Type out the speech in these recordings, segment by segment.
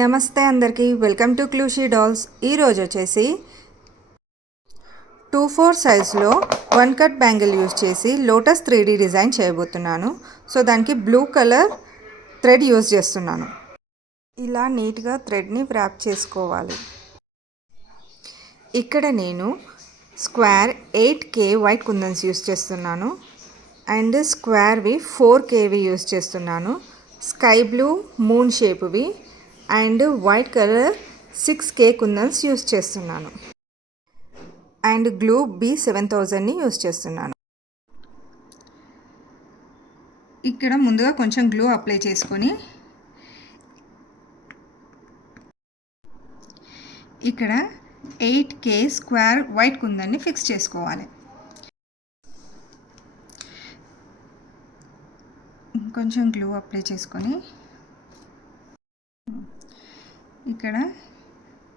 నమస్తే అందరికీ, welcome to క్లూషీ dolls. ఈరోజు వచ్చేసి 2/4 సైజ్లో 1 కట్ బ్యాంగిల్ యూజ్ చేసి లోటస్ 3D డిజైన్ చేయబోతున్నాను. సో దానికి బ్లూ కలర్ థ్రెడ్ యూజ్ చేస్తున్నాను. ఇలా నీట్గా థ్రెడ్ని వ్రాప్ చేసుకోవాలి. ఇక్కడ నేను square 8K white kundans use చేస్తున్నాను అండ్ స్క్వేర్వి 4Kవి యూజ్ చేస్తున్నాను. స్కై బ్లూ మూన్ షేప్వి and white colour 6K kundans use చేస్తున్నాను అండ్ గ్లూ B7000ని యూజ్ చేస్తున్నాను. ఇక్కడ ముందుగా కొంచెం గ్లూ అప్లై చేసుకొని ఇక్కడ 8K స్క్వేర్ వైట్ కుందన్ని ఫిక్స్ చేసుకోవాలి. కొంచెం గ్లూ అప్లై చేసుకొని ఇక్కడ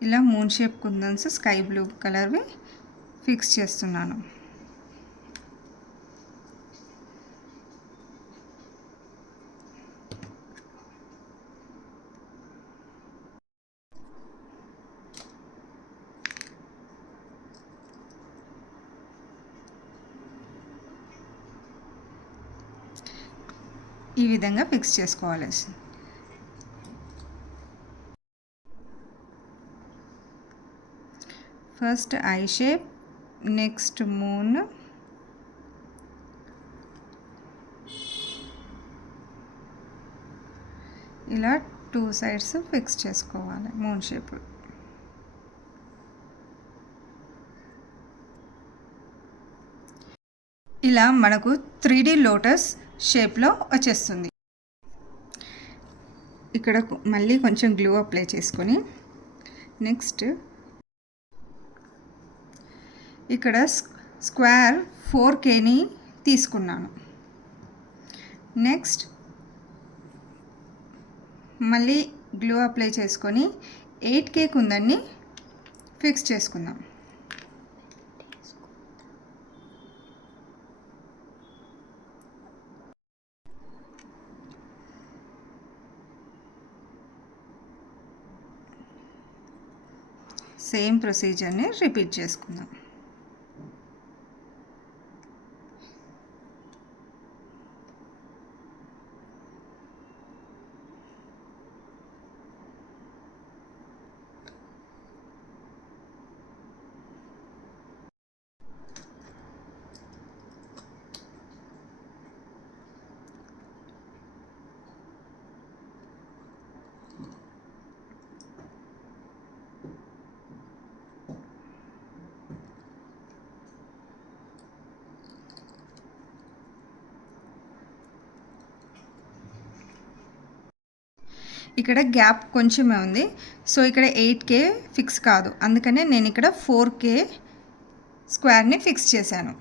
ఇలా మూన్ షేప్ కుందన్స్ స్కై బ్లూ కలర్వి ఫిక్స్ చేస్తున్నాను. ఈ విధంగా ఫిక్స్ చేసుకోవాలి. First I shape, next moon, ఇలా 2 సైడ్స్ ఫిక్స్ చేసుకోవాలి మూన్ షేప్. ఇలా మనకు 3D లోటస్ షేప్లో వచ్చేస్తుంది. ఇక్కడ మళ్ళీ కొంచెం గ్లూ అప్లై చేసుకొని నెక్స్ట్ ఇక్కడ స్క్వేర్ 4Kని తీసుకున్నాను. నెక్స్ట్ మళ్ళీ గ్లూ అప్లై చేసుకొని 8K కుందన్ని ఫిక్స్ చేసుకుందాం. సేమ్ ప్రొసీజర్ని రిపీట్ చేసుకుందాం. ఇక్కడ గ్యాప్ కొంచెమే ఉంది. సో ఇక్కడ 8K ఫిక్స్ కాదు, అందుకనే నేను ఇక్కడ 4K స్క్వేర్ని ఫిక్స్ చేశాను.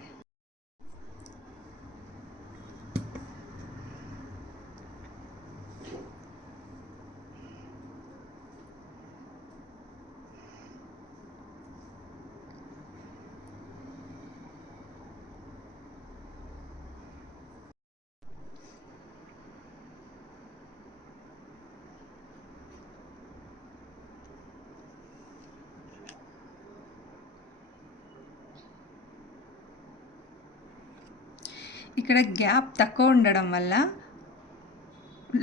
ఇక్కడ గ్యాప్ తక్కువ ఉండడం వల్ల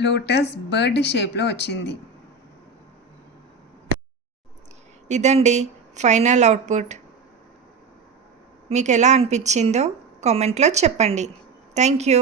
లోటస్ బర్డ్ షేప్లో వచ్చింది. ఇదండి ఫైనల్ అవుట్పుట్. మీకు ఎలా అనిపించిందో కామెంట్లో చెప్పండి. Thank you.